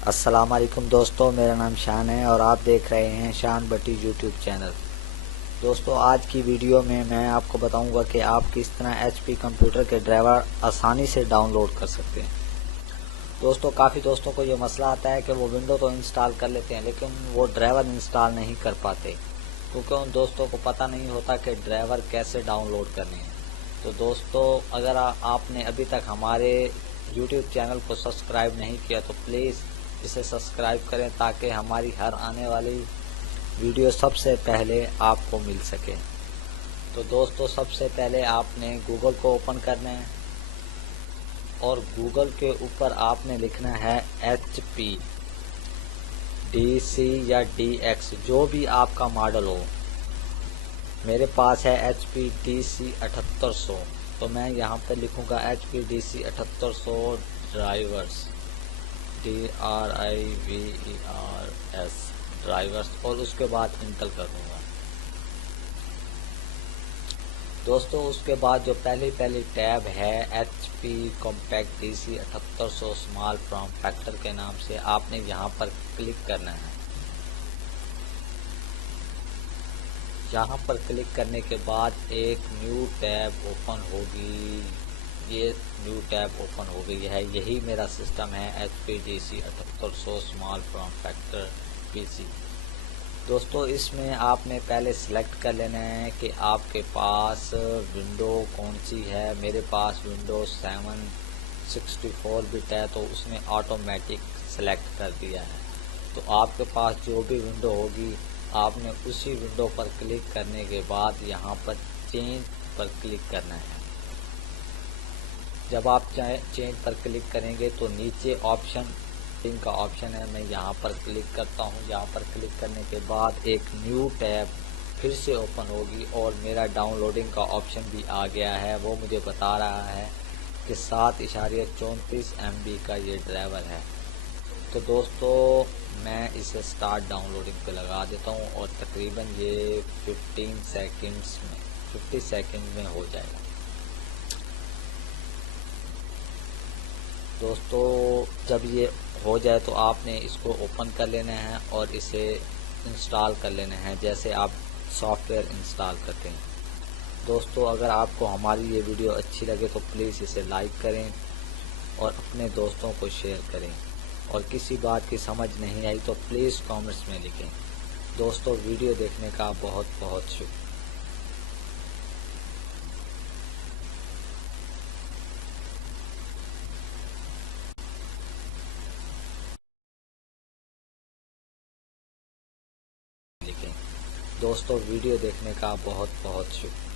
अस्सलाम वालेकुम दोस्तों, मेरा नाम शान है और आप देख रहे हैं शान भट्टी यूट्यूब चैनल। दोस्तों, आज की वीडियो में मैं आपको बताऊंगा कि आप किस तरह एचपी कंप्यूटर के ड्राइवर आसानी से डाउनलोड कर सकते हैं। दोस्तों, काफ़ी दोस्तों को ये मसला आता है कि वो विंडो तो इंस्टॉल कर लेते हैं लेकिन वो ड्राइवर इंस्टॉल नहीं कर पाते, क्योंकि उन दोस्तों को पता नहीं होता कि ड्राइवर कैसे डाउनलोड करने हैं। तो दोस्तों, अगर आपने अभी तक हमारे यूट्यूब चैनल को सब्सक्राइब नहीं किया तो प्लीज़ इसे सब्सक्राइब करें ताकि हमारी हर आने वाली वीडियो सबसे पहले आपको मिल सके। तो दोस्तों, सबसे पहले आपने गूगल को ओपन करना है और गूगल के ऊपर आपने लिखना है HP DC या DX, जो भी आपका मॉडल हो। मेरे पास है HP DC 7800, तो मैं यहाँ पर लिखूँगा HP DC 7800 drivers, DRIVERS drivers, और उसके बाद इंटर कर दूँगा। दोस्तों, उसके बाद जो पहली टैब है HP compact DC 7800 small form factor के नाम से, आपने यहाँ पर क्लिक करना है। यहाँ पर क्लिक करने के बाद एक न्यू टैब ओपन होगी। ये न्यू टैब ओपन हो गई है। यही मेरा सिस्टम है HP DC 7800 small form factor PC। दोस्तों, इसमें आपने पहले सिलेक्ट कर लेना है कि आपके पास विंडो कौन सी है। मेरे पास विंडो 7 64 बिट है, तो उसने ऑटोमेटिक सेलेक्ट कर दिया है। तो आपके पास जो भी विंडो होगी, आपने उसी विंडो पर क्लिक करने के बाद यहाँ पर चेंज पर क्लिक करना है। जब आप चेंज पर क्लिक करेंगे तो नीचे ऑप्शन का ऑप्शन है, मैं यहाँ पर क्लिक करता हूँ। यहाँ पर क्लिक करने के बाद एक न्यू टैब फिर से ओपन होगी और मेरा डाउनलोडिंग का ऑप्शन भी आ गया है। वो मुझे बता रहा है कि 7.34 MB का ये ड्राइवर है। तो दोस्तों, मैं इसे स्टार्ट डाउनलोडिंग पे लगा देता हूँ और तकरीबन ये 50 सेकंड में हो जाएगा। दोस्तों, जब ये हो जाए तो आपने इसको ओपन कर लेना है और इसे इंस्टॉल कर लेना है, जैसे आप सॉफ्टवेयर इंस्टॉल करते हैं। दोस्तों, अगर आपको हमारी ये वीडियो अच्छी लगे तो प्लीज़ इसे लाइक करें और अपने दोस्तों को शेयर करें, और किसी बात की समझ नहीं आई तो प्लीज़ कमेंट्स में लिखें। दोस्तों, वीडियो देखने का बहुत बहुत शुक्रिया। दोस्तों, वीडियो देखने का बहुत बहुत शुक्रिया।